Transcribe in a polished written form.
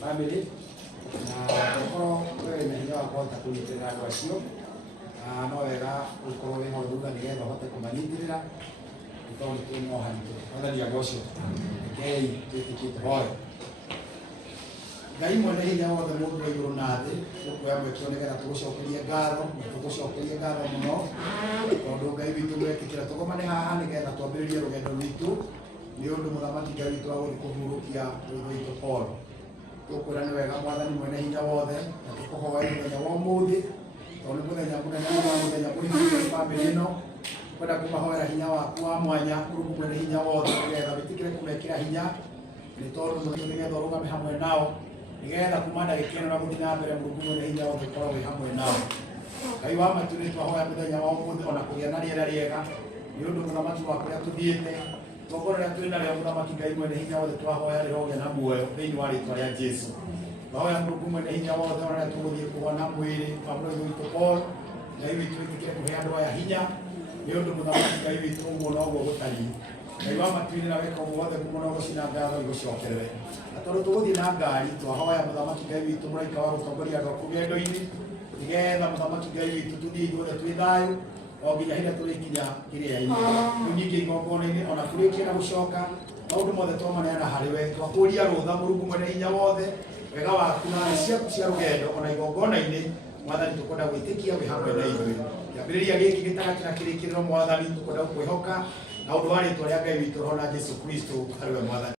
family na ko we na hinya wa kota kulitirira andũ acio no wega ukorwo wĩ ho thutha nĩgetha ũhote kũmanyitirĩra tondũ nĩ mohanĩte othania gocio Ngai twĩtĩkĩte hoyo Ngai mwene hinya wothe mũndũ wa igũrũ na thĩ tũkuoya mwĩkĩo nĩgetha tũgũcokerie ngatho na tũgũcokerie ngatho mũno tondũ Ngai witũ wetĩkĩra tũgomane haha nĩgetha twambĩrĩrie rũgendo rwitũ nĩ ũndũ mũthamaki Ngai witũ agũthiĩ kũhurũkia rũitho witũ Paul tũkwĩra nĩ wega Mwathani mwene hinya wothe na tũkũhoya mũthenya wa ũmũthĩ tondũ mũthenya mũnene wa mũthenya mũhiku bamĩrĩ ĩno kwenda kũmahoera hinya waku wa mwanya Mũrungu mwene hinya wothe nĩgetha wĩtĩkĩre kũmekĩra hinya nĩ tondũ nĩgetha ũrũgame hamwe nao nĩgetha kuma ndagĩka ĩno na gũthiĩ na mbere Mũrungu mwene hinya wothe korwo wĩ hamwe nao Ngai wa matu nĩ twahoya mũthenya wa ũmũthĩ ona kũgĩa na rĩera rĩega nĩ ũndũ mũthamaki wa kũrĩa tũthiĩte igongona rĩa twĩna rĩa mũthamaki Ngai mwene hinya wothe twahoya rĩrogĩa na muoyo thĩinĩ wa rĩĩtwa rĩa Jesũ. Twahoya Mũrungu mwene hinya wothe ona rĩrĩa tũgũthiĩ kũgũa na mwĩrĩ wa mũrũi witũ Paul, Ngai witũ wĩtĩkĩre kũhe andũ aya hinya nĩ ũndũ mũthamaki Ngai witũ ũguo noguo gũtariĩ. Ngai wa matuinĩ na weka ũguo wothe kuuma no gũcina ngatho igũcokerere. Na tondũ tũgũthiĩ na ngari twahoya mũthamaki Ngai witũ mũraika wa gũtongoria andũ aku rũgendo-inĩ, nĩgetha mũthamaki Ngai witũ tũthiĩ ithuothe twĩ thayũ o nginya hĩndĩ tũrĩkinya kĩrĩa-inĩ. Rĩu ningĩ igongona-inĩ ona tũrĩkie na gũcoka maũndũ mothe twamaneana harĩ we, twakũria rũtha Mũrungu mwene hinya wothe wega waku na thĩ ciaku cia rũgendo ona igongona-inĩ Mwathani tũkwenda gwĩtĩkia wĩ hamwe na ithuĩ. Kĩambĩrĩria gĩkĩ gĩtaraki na kĩrĩkĩrĩro Mwathani tũkwenda kwĩhoka na ũndũ wa rĩĩtwa rĩa Ngai witũ roho na Jesũ Kristo arĩ we Mwathani.